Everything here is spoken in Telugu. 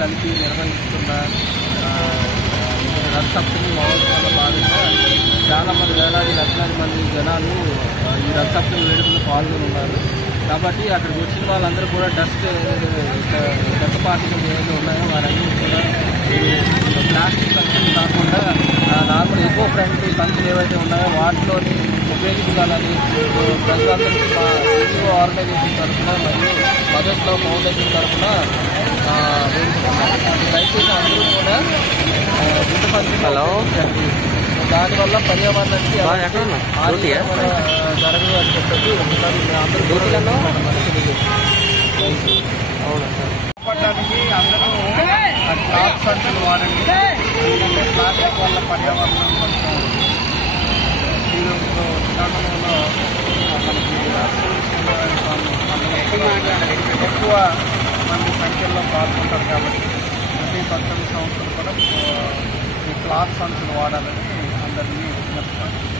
కలిపి నిర్వహిస్తున్న రథ సప్తమి మహోత్సవంలో భాగంగా చాలామంది లక్షలాది మంది జనాలు ఈ రథ సప్తమి వేడుకలో పాల్గొని ఉన్నారు. కాబట్టి అక్కడికి వచ్చిన వాళ్ళందరూ కూడా డస్ట్ పార్టికల్స్ ఏవైతే ఉన్నాయో వారన్నీ కూడా ప్లాస్టిక్ సంచులు కాకుండా నార్మల్ ఎకో ఫ్రెండ్లీ సంచులు ఏవైతే ఉన్నాయో వాటిలోని ఉపయోగించాలని ప్రజలందరికీ మా ఎన్జిఓ ఆర్గనైజేషన్ తరఫున మరియు మదర్స్ లవ్ ఫౌండేషన్ తరఫున దయచేసి అందరూ కూడా దానివల్ల పర్యావరణానికి జరగదు అని చెప్పేసి ఒకసారి అందరూ కాపాడడానికి అందరూ క్లాత్ సంచులు వాడండి. ఎందుకంటే ప్లాస్టిక్ వల్ల పర్యావరణం కొంచెం చిన్నలో మనకి ఎక్కువ మంది సంఖ్యలో పాల్గొంటారు. కాబట్టి ప్రతి 19 సంవత్సరాలు కూడా ఈ క్లాత్ సంచులు వాడాలని అందరినీ విజ్ఞప్తి.